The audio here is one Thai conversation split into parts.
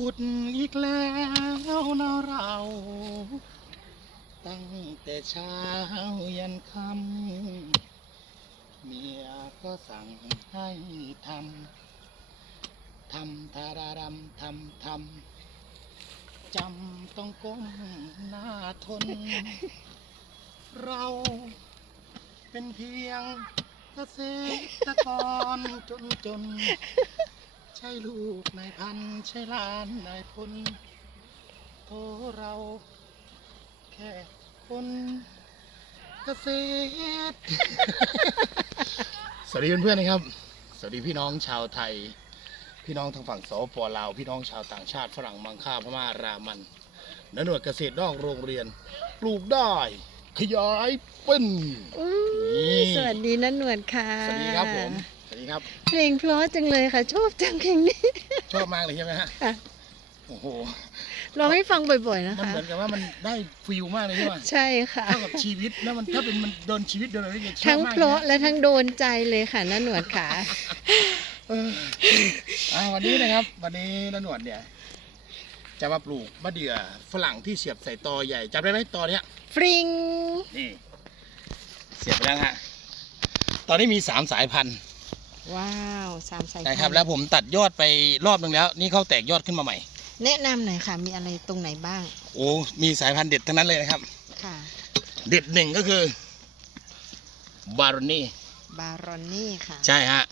ขุดอีกแล้วนะเรา ตั้งแต่เช้ายันค่ำเมียก็สั่งให้ทำทำทารารำทำทำจำต้องก้มหน้าทน เราเป็นเพียงเกษตรกรจนจน ช่ลูกนายพันใช่หลานนายพลโทเรา แค่คนเกษตร สวัสดีเพื่อนๆนะครับ สวัสดีพี่น้องชาวไทย พี่น้องทางฝั่งสปลาว พี่น้องชาวต่างชาติฝรั่งมังค่าพม่ารามันนหน่วยเกษตรนอกโรงเรียน ปลูกได้ ขยายเป็นอู้นี่ สวัสดีนันหนวดค่ะ สวัสดีครับผมสวัส ดีครับ เพลงเพราะจังเลยค่ะ ชอบจังเพลงนี้ ชอบมากเลยใช่ไหมฮะค่ะ โอ้โหร้องให้ฟังบ่อยๆนะมันคะ เหมือนกับว่ามันได้ฟิลมากเลยใช่ไหมใช่ค่ะ เท่ากับชีวิตนะมันถ้าเป็นมันโดนชีวิตโดนอะไรเนี่ยชอบทั้งมากเพราะและทั้งโดนใจเลยค่ะนันหนวดค่ะ เอออ่าวันนี้นะครับ วันนี้นหนวดเนี่ย จะมาปลูกมะเดื่อฝรั่งที่เสียบใส่ตอใหญ่จำได้ไหมตอเนี้ย ฟริง นี่ เสียบไปแล้วฮะ ตอนนี้มีสามสายพันธุ์ ว้าวสามสายนะครับพันธุ์แล้วผมตัดยอดไปรอบนึงแล้ว นี่เขาแตกยอดขึ้นมาใหม่ แนะนำหน่อยค่ะ มีอะไรตรงไหนบ้างโอ้มีสายพันธุ์เด็ดทั้งนั้นเลยนะครับ ค่ะเด็ดหนึ่งก็คือบารอนี่บารอนนี่ค่ะใช่ฮะ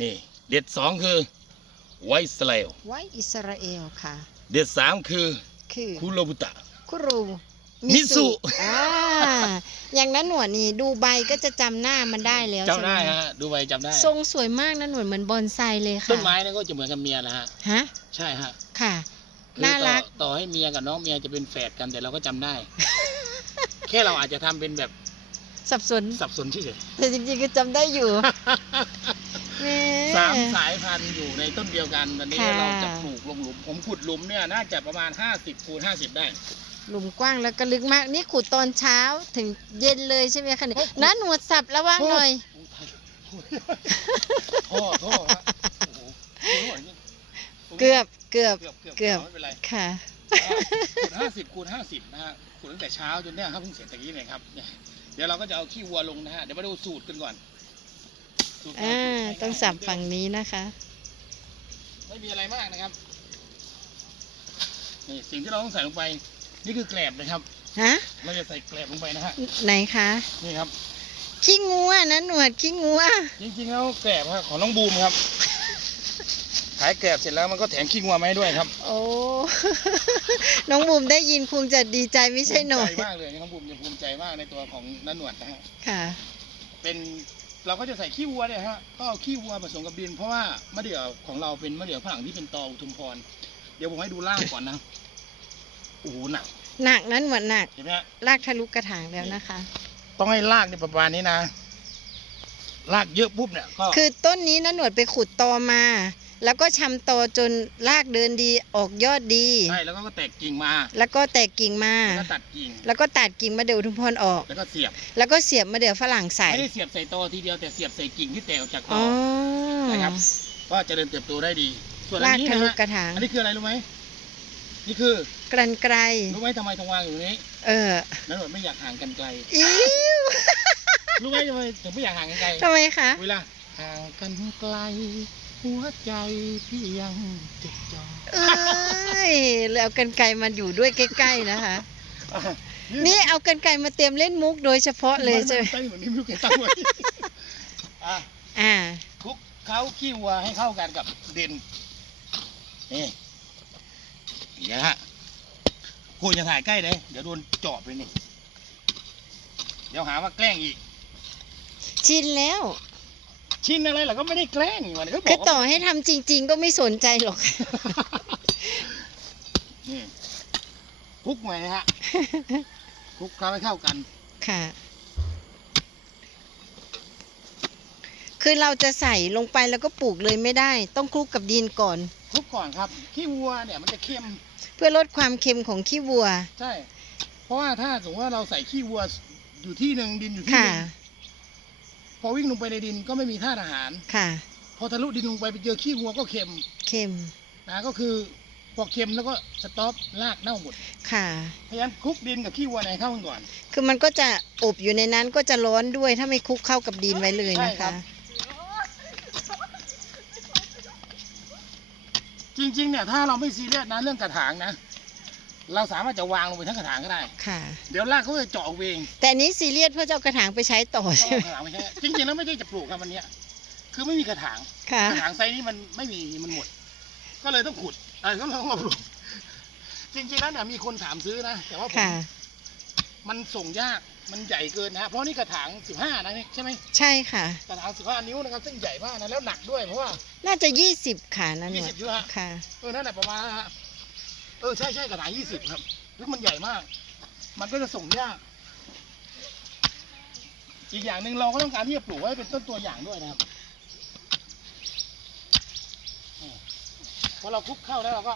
นี่ เด็ดสองคือไวสเลวไว้อิสราเอลค่ะ เด็ดสามคือคือคูโรบุตะ คุรูมิสุอ่า อย่างนั้นหนวดนี่ดูใบก็จะจำหน้ามันได้แล้วจำได้ใช่ไหมฮะดูไปจำได้ทรงสวยมากนะหนวดเหมือนบอนไซเลยค่ะต้นไม้นี่ก็จะเหมือนกับเมียนะฮะฮะใช่ฮะค่ะ คือน่ารัก ต่อต่อให้เมียกับน้องเมียจะเป็นแฝดกันแต่เราก็จำได้ แค่เราอาจจะทำเป็นแบบสับสนสับสนเฉยแต่จริงๆก็จำได้อยู่แหม่ๆสามสายพันธุ์อยู่ในต้นเดียวกันตอนนี้ค่ะ เราจะปลูกลงหลุม ผมขุดหลุมเนี่ยน่าจะประมาณ 50คูณ50 ได้ หลุมกว้างแล้วก็ลึกมาก นี่ขุดตอนเช้าถึงเย็นเลยใช่ไหมคะเนี่ยโอ้ขุดน้าหนวดสับระวังหน่อยพ่อพ่อฮะโอ้โหโอ้โหเกือบเกือบเกือบเกือบเกือบไม่เป็นไรค่ะขุดห้าสิบคูณห้าสิบนะฮะขุดตั้งแต่เช้าจนเนี่ยครับเพิ่งเสร็จตะกี้เนี่ยครับเนี่ยเดี๋ยวเราก็จะเอาขี้วัวลงนะฮะเดี๋ยวมาดูสูตรกันก่อนสูตรกรอ่าปลูกง่ายๆต้องสับฝั่งนี้นะคะ ไม่มีอะไรมากนะครับนี่สิ่งที่เราต้องใส่ลงไป นี่คือแกลบนะครับ ฮะ เราจะใส่แกลบลงไปนะฮะ ไหนคะนี่ครับ ขี้งัวนะหนวดขี้งัวจริงๆแล้วแกลบครับของน้องบูมครับ ขายแกลบเสร็จแล้วมันก็แถมขี้งัวมาให้ด้วยครับโอ้ น้องบุ๋มได้ยินคงจะดีใจไม่ใช่หน่อยภูมิใจมากเลยน้องบูมยังภูมิใจมากในตัวของนันหนวดนะฮะ ค่ะ เป็นเราก็จะใส่ขี้วัวเนี่ยฮะ ก็เอาขี้วัวผสมกับดิน เพราะว่ามะเดื่อของเราเป็นมะเดื่อฝรั่งที่เป็นตออุทุมพร เดี๋ยวผมให้ดูล่างก่อนนะ โอ้โหหนักหนักนั้นหนวดหนัก เห็นไหมฮะลากทะลุกระถางแล้วนะคะ ต้องให้ลากเนี่ยประมาณนี้นะลากเยอะปุ๊บเนี่ยก็คือต้นนี้นะหนวดไปขุดตอมา แล้วก็ชำตอจนรากเดินดีออกยอดดี ใช่แล้วก็แตกกิ่งมาแล้วก็แตกกิ่งมา แล้วก็ตัดกิ่งแล้วก็ตัดกิ่งมะเดื่ออุทุมพรออก แล้วก็เสียบแล้วก็เสียบมะเดื่อฝรั่งใส่ ไม่ได้เสียบใส่ตอทีเดียวแต่เสียบใส่กิ่งที่แตกออกจากตอ๋ออนะครับ ก็เจริญเติบโตได้ดี ส่วนอัลานกนี้ทะนะลุฮะกระถาง อันนี้คืออะไรรู้ไหม นี่คือกรันไกรรู้ไหมทำไมทองวางอยู่ตรงนี้เออนันหนวดไม่อยากห่างกันไกล อิ๊วรู้ไหมทำไมถึงไม่อยากห่างกันไกลทำไมคะ เวลาห่างกันไกล หัวใจพี่ยังจดจ่อเอ้ยแล้วเอากันไกรมาอยู่ด้วยใกล้ๆนะคะนี่เอากันไกรมาเตรียมเล่นมุกโดยเฉพาะเลยใช่ไหมตั้งเหมือนนี้ไม่รู้ใครตั้งไว้อะอ่า คลุกเขาขี้วัวให้เข้ากันกับดิน นี่ อย่างนี้ฮะคุณอย่าถ่ายใกล้เลย เดี๋ยวโดนจอบเลยนี่ เดี๋ยวหาว่าแกล้งอีก ชินแล้ว ชินอะไรเหรอก็ไม่ได้แกล้งวันนี้ก็บคืออกต่อว่าให้ทำจริง ๆ ก็ไม่สนใจหรอก นี่คลุกไว้นะฮะคลุกเคล้าให้เข้ากัน ค่ะ คือเราจะใส่ลงไปแล้วก็ปลูกเลยไม่ได้ ต้องคลุกกับดินก่อน คลุกก่อนครับ ขี้วัวเนี่ยมันจะเค็มเพื่อลดความเค็มของขี้วัว ใช่ เพราะว่าถ้าสมมติว่าเราใส่ขี้วัวอยู่ที่หนึ่งดินอยู่ที่หค่ะ นึ่งพอวิ่งลงไปในดินก็ไม่มีธาตุอาหาร ค่ะ พอทะลุดินลงไปไปเจอขี้วัวก็เค็มเค็ม นะก็คือพวกเค็มแล้วก็สต๊อปรากเน่าหมดค่ะเพราะฉะนั้นคลุกดินกับขี้วัวในเข้ากันก่อน คือมันก็จะอบอยู่ในนั้นก็จะร้อนด้วยถ้าไม่คลุกเข้ากับดินไว้เลยนะใช่ครัคะ บ จริงๆเนี่ยถ้าเราไม่ซีเรียสนะเรื่องกระถางนะ เราสามารถจะวางลงไปทั้งกระถางก็ได้ ค่ะ เดี๋ยวรากเขาจะเจาะเอาเองแต่อันนี้ซีเรียสเพื่อจะเอากระถางไปใช้ต่อต้องใช่ไหมเอากระถางไม่ใช่จริงๆแล้วไม่ได้จะปลูกครับวันเนี้ยคือไม่มีกระถาง ค่ะ กระถางไซส์นี้มันไม่มีมันหมด ก็เลยต้องขุดเออก็เลยต้องมาปลูกจริงๆแล้วเนี่ยมีคนถามซื้อนะแต่ว่าผมค่ะ มันส่งยาก มันใหญ่เกินนะเพราะนี่กระถาง15นะนี่ใช่ไหมใช่ค่ะ กระถาง15นิ้วนะครับซึ่งใหญ่มากนะแล้วหนักด้วยเพราะว่าน่าจะยี่สิบค่ะนั่นยี่หนสิวบดเยอะฮะค่ะ เออนั่นแหละประมาณนั้นฮะเออใช่ใช่กระถางยี่สิบครับแล้วมันใหญ่มาก มันก็จะส่งยาก อีกอย่างหนึ่งเราก็ต้องการที่จะปลูกไว้เป็นต้นตัวอย่างด้วยนะครับนี่พอเราคลุกเข้าแล้วเราก็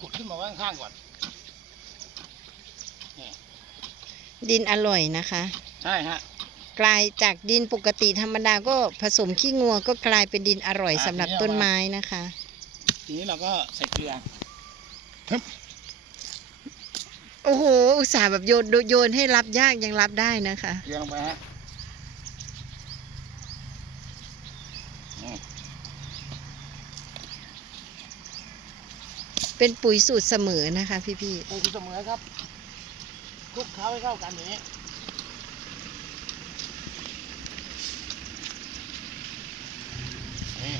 กดขึ้นมาไว้ข้างๆก่อน ดินอร่อยนะคะ ใช่ฮะ กลายจากดินปกติธรรมดาก็ผสมขี้งัวก็กลายเป็นดินอร่อยอะ สำหรับทีนี้เอาต้นมาไม้นะคะ ทีนี้เราก็ใส่เกลือโอ้โห อุตส่าห์แบบโยนโยนให้รับยากยังรับได้นะคะ เกลือลงไปฮะอืมเป็นปุ๋ยสูตรเสมอนะคะ พี่ปลูกเสมอครับค ลุกเคล้าให้เข้ากันอย่างนี้นี่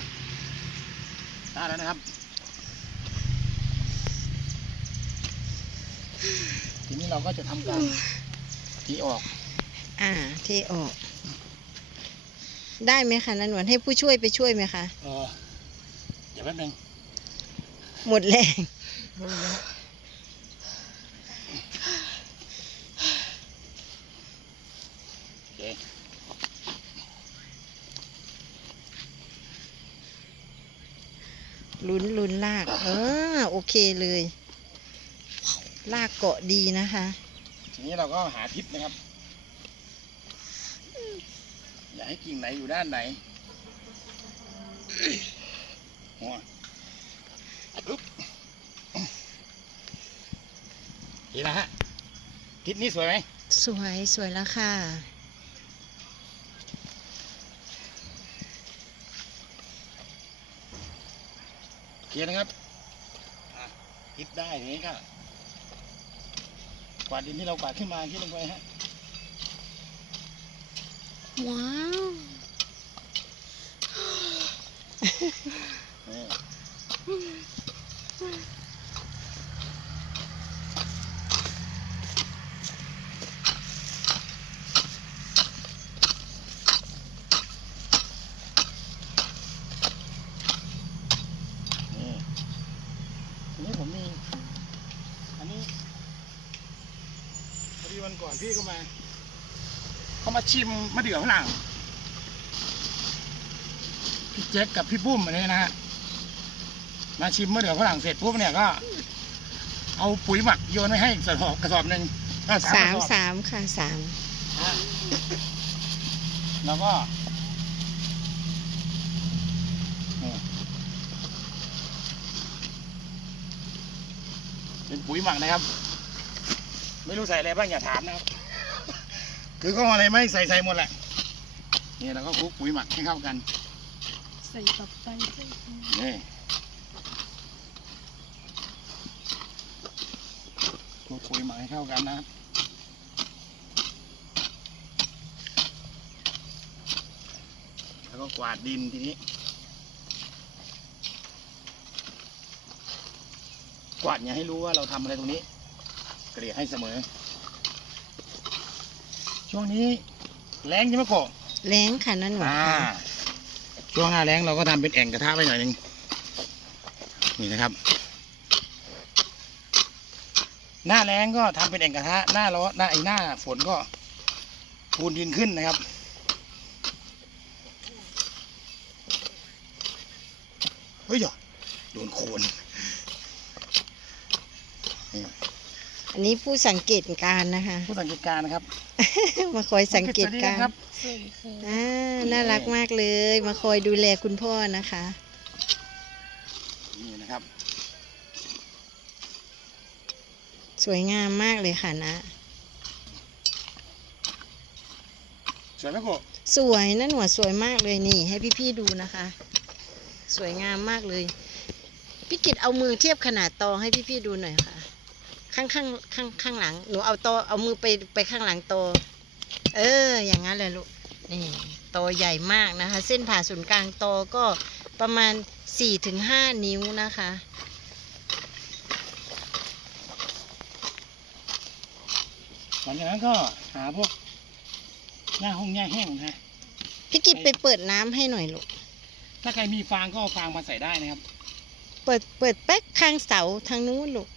ได้แล้วนะครับ ทีนี้เราก็จะทำการทีออกๆอ่าเทออก ได้ไหมคะนันหนวลให้ผู้ช่วยไปช่วยไหมคะ เออเดี๋ยวแป๊บนึง หมดแรงแป๊บนึงนะฮะโอเค ลุ้นลุ้นลากเออโอเคเลย ลากเกาะดีนะคะ ทีนี้เราก็หาทิศนะครับ อย่าให้กิ่งไหนอยู่ด้านไหนหัวอึ๊บนี่นะฮะทิศนี้สวยไหม สวยสวยแล้วค่ะ โอเคนะครับอะทิศได้อย่างนี้ก็กวาดดินที่เรากวาดขึ้นมาที่ลงไปฮะว้าวนี่นี่ทีนี้ผมมี อันนี้พอดี วันก่อนพี่เข้ามาเขามาชิมมะเดื่อฝรั่งพี่แจ็คกับพี่ปุ้มอันนี้นะฮะมาชิมมะเดื่อฝรั่งเสร็จปุ๊บเนี่ยก็ เอาปุ๋ยหมักโยนไว้ให้อีกกระสอบกระสอบหนึ่งเออสามกระอบสามค่ะสามฮะแล้วก็นี่เป็นปุ๋ยหมักนะครับ ไม่รู้ใส่อะไรบ้างอย่าถามนะครับ คือก็อะไรไม่ใส่ใส่หมดแหละนี่เราก็คลุกปุ๋ยหมักให้เข้ากันใส่ตับไตใส่พุงนี่คลุกปุ๋ยหมักให้เข้ากันนะครับแล้วก็กวาดดินทีนี้ กวาดอย่าให้รู้ว่าเราทำอะไรตรงนี้เกลี่ยให้เสมอ ช่วงนี้แรงใช่ไหมโกะแรงค่ะนั่นหนูอ่า ช่วงหน้าแรงเราก็ทำเป็นแอ่งกระทะไว้หน่อยหนึ่งนี่นะครับ หน้าแรงก็ทำเป็นแอ่งกระทะ หน้าร้อนหน้าไอ้หน้าฝนก็ปูนดินขึ้นนะครับ เฮ้ยอย่าโดนโคน อันนี้ผู้สังเกตการณ์นะคะ ผู้สังเกตการณ์นะครับ มาคอยสังเกตการครัณ์บสวยค่ะอ่าน่ารักมากเลย มาคอยดูแลคุณพ่อนะคะ นี่นะนะครับ สวยงามมากเลยค่ะนะสวยไหมโกะสวยนะหนวดสวยมากเลยนี่ ให้พี่ๆดูนะคะ สวยงามมากเลย พี่กิตเอามือเทียบขนาดตอให้พี่ๆดูหน่อยค่ะ ข้างข้างข้างข้างหลัง หนูเอาตอเอามือไปไปข้างหลังตอเออ อย่างนั้นเลยลูก นี่ตอใหญ่มากนะคะ เส้นผ่าศูนย์กลางตอก็ประมาณ4-5ถึงนิ้วนะคะ หลังจากนั้นก็หาพวกหญ้าห้องหญ้าแห้งนะฮะพี่กิตไปเปิดน้ำให้หน่อยลูก ถ้าใครมีฟางก็เอาฟางมาใส่ได้นะครับ เปิดเปิดแป๊กข้างเสาทางนู้นลูก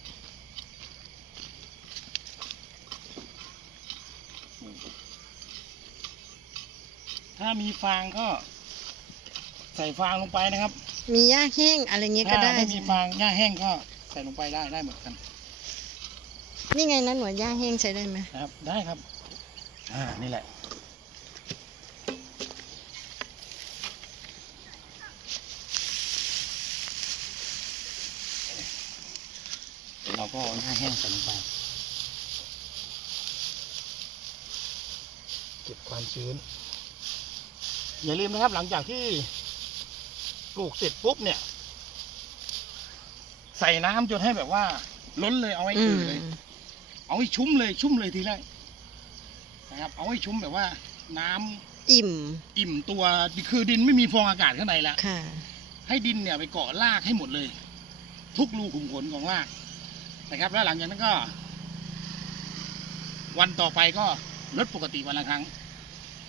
ถ้ามีฟางก็ ใส่ฟางลงไปนะครับมีหญ้าแห้งอะไรเงี้ยก็ถ้าได้ไม่มีฟางหญ้าแห้งก็ใส่ลงไปได้ได้เหมือนกันนี่ไงนะหนวดหญ้าแห้งใช้ได้ไหมนะครับ ได้ครับ อ่านี่แหละเดี๋ยวเราก็เอาหญ้าแห้งใส่ลงไปเก็บความชื้น อย่าลืมนะครับหลังจากที่ปลูกเสร็จปุ๊บเนี่ย ใส่น้ำจนให้แบบว่า ล้นเลยเอาไว้อือื่มนเลย เอาให้ชุ่มเลยชุ่มเลยทีแรกนะครับ เอาให้ชุ่มแบบว่า น้ำอิ่มอิ่มตัวคือดินไม่มีฟองอากาศข้างในแล้ว ค่ะ ให้ดินเนี่ยไปเกาะรากให้หมดเลย ทุกรูขุมขนของรากนะครับ แล้วหลังจากนั้นก็ วันต่อไปก็ลดปกติวันละครั้ง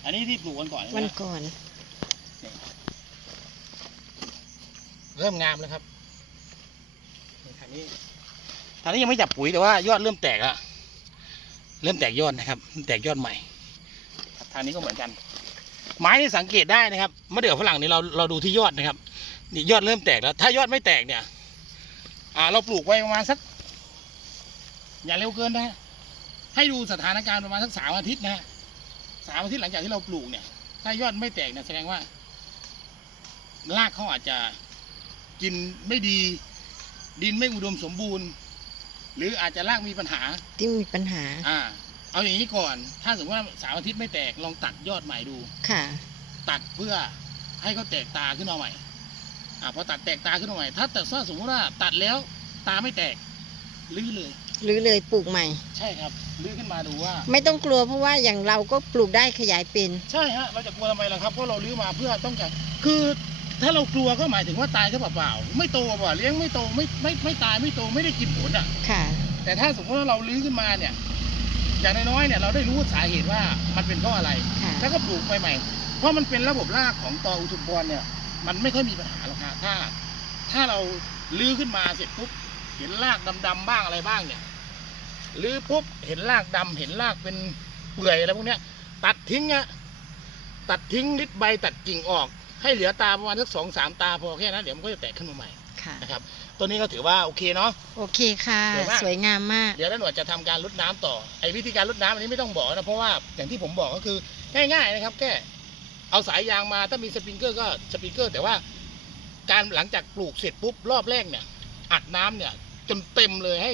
อันนี้ที่ปลูกวันก่อนใช่ไหมวันก่อน เริ่มงามแล้วครับนี่ทางนี้ทางนี้ยังไม่จับปุ๋ยแต่ว่ายอดเริ่มแตกแล้วเริ่มแตกยอดนะครับเริ่มแตกยอดใหม่ครับทางนี้ก็เหมือนกัน ไม้นี่สังเกตได้นะครับมะเดื่อฝรั่งนี่เราเราดูที่ยอดนะครับนี่ยอดเริ่มแตกแล้ว ถ้ายอดไม่แตกเนี่ย อ่า เราปลูกไว้ประมาณสัก อย่าเร็วเกินนะฮะให้ดูสถานการณ์ประมาณสักสามอาทิตย์นะฮะสามอาทิตย์หลังจากที่เราปลูกเนี่ย ถ้ายอดไม่แตกเนี่ยแสดงว่า รากเขาอาจจะกินไม่ดี ดินไม่อุดมสมบูรณ์ หรืออาจจะรากมีปัญหา ที่มีปัญหา อ่า เอาอย่างนี้ก่อน ถ้าสมมติว่าสามอาทิตย์ไม่แตกลองตัดยอดใหม่ดู ค่ะ ตัดเพื่อให้เขาแตกตาขึ้นมาใหม่ อ่าพอตัดแตกตาขึ้นมาใหม่ ถ้าแต่ถ้าสมมติว่าตัดแล้วตาไม่แตกลื้อเลย หรือเลยปลูกใหม่ ใช่ครับลื้อขึ้นมาดูว่า ไม่ต้องกลัวเพราะว่าอย่างเราก็ปลูกได้ขยายเป็น ใช่ฮะ เราจะกลัวทำไมล่ะครับ เพราะเราลื้อมาเพื่อต้องการคือ ถ้าเรากลัวก็หมายถึงว่าตายซะเปล่าๆไม่โตเปล่าเลี้ยงไม่โตไม่ไม่ไม่ตายไม่โตไม่ได้กินผลอะ ค่ะ แต่ถ้าสมมติว่าเราลื้อขึ้นมาเนี่ย อย่างน้อยๆเนี่ยเราได้รู้สาเหตุว่ามันเป็นเพราะอะไร ค่ะ แล้วก็ปลูกไปใหม่เพราะมันเป็นระบบรากของตออุทุมพรเนี่ย มันไม่ค่อยมีปัญหาหรอกฮะถ้า ถ้าเราลื้อขึ้นมาเสร็จปุ๊บเห็นรากดำๆบ้างอะไรบ้างเนี่ยลื้อปุ๊บเห็นรากดำเห็นรากเป็นเปื่อยอะไรพวกเนี้ย ตัดทิ้งอะตัดทิ้งลิดใบตัดกิ่งออก ให้เหลือตาประมาณสักสองสามตาพอแค่นั้นเดี๋ยวมันก็จะแตกขึ้นมาใหม่ค่ะนะครับตัวนี้ก็ถือว่าโอเคเนาะ โอเคค่ะ สวยมาก สวยงามมาก เดี๋ยวด้านหนวดจะทำการลดน้ำต่อไอ้วิธีการลดน้ำอันนี้ไม่ต้องบอกนะเพราะว่าอย่างที่ผมบอกก็คือง่ายๆนะครับแค่เอาสายยางมาถ้ามีสปริงเกอร์ก็สปริงเกอร์ แต่ว่าการหลังจากปลูกเสร็จปุ๊บรอบแรกเนี่ยอัดน้ำเนี่ยจนเต็มเลยให้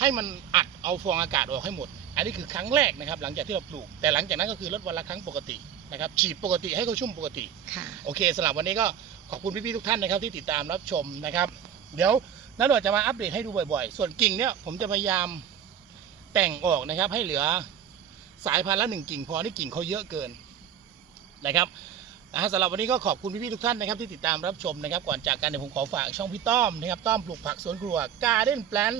ให้มันอัดเอาฟองอากาศออกให้หมด อันนี้คือครั้งแรกนะครับ หลังจากที่เราปลูกแต่หลังจากนั้นก็คือลดวันละครั้งปกติ นะครับฉีดปกติให้เขาชุ่มปกติ ค่ะ โอเคสำหรับวันนี้ก็ขอบคุณพี่ๆทุกท่านนะครับที่ติดตามรับชมนะครับ เดี๋ยวนัดหนวดจะมาอัปเดตให้ดูบ่อยๆ ส่วนกิ่งเนี่ยผมจะพยายามแต่งออกนะครับ ให้เหลือสายพันธุ์ละหนึ่งกิ่งพอที่กิ่งเขาเยอะเกินนะครับนะฮะสำหรับวันนี้ก็ขอบคุณพี่ๆทุกท่านนะครับที่ติดตามรับชมนะครับ ก่อนจากกันเดี๋ยวผมขอฝากช่องพี่ต้อมนะครับต้อมปลูกผักสวนครัวการ์เด้นแปลน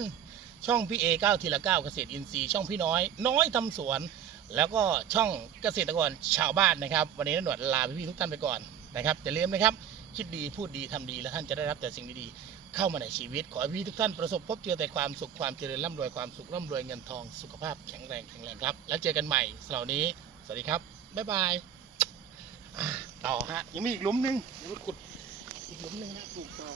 ช่องพี่เอเก้าทีละเก้าเกษตรอินทรีย์ช่องพี่น้อย น้อยทำสวน แล้วก็ช่องเกษตรกรชาวบ้านนะครับ วันนี้นหนวดลาพี่ๆทุกท่านไปก่อนนะครับอย่าลืมนะครับ คิดดีพูดดีทำดีแล้วท่านจะได้รับแต่สิ่งดีๆเข้ามาในชีวิต ขอให้พี่ทุกท่านประสบพบเจอแต่ความสุขความเจริญร่ำรวยความสุขร่ำรวยเงินทองสุขภาพแข็งแรงแข็งแรงครับ แล้วเจอกันใหม่สำหรับวันนี้ สวัสดีครับบ๊ายบายต่อฮะยังมีอีกหลุมหนึงขุดอีกหลุมหนึงนะปลูกต่อ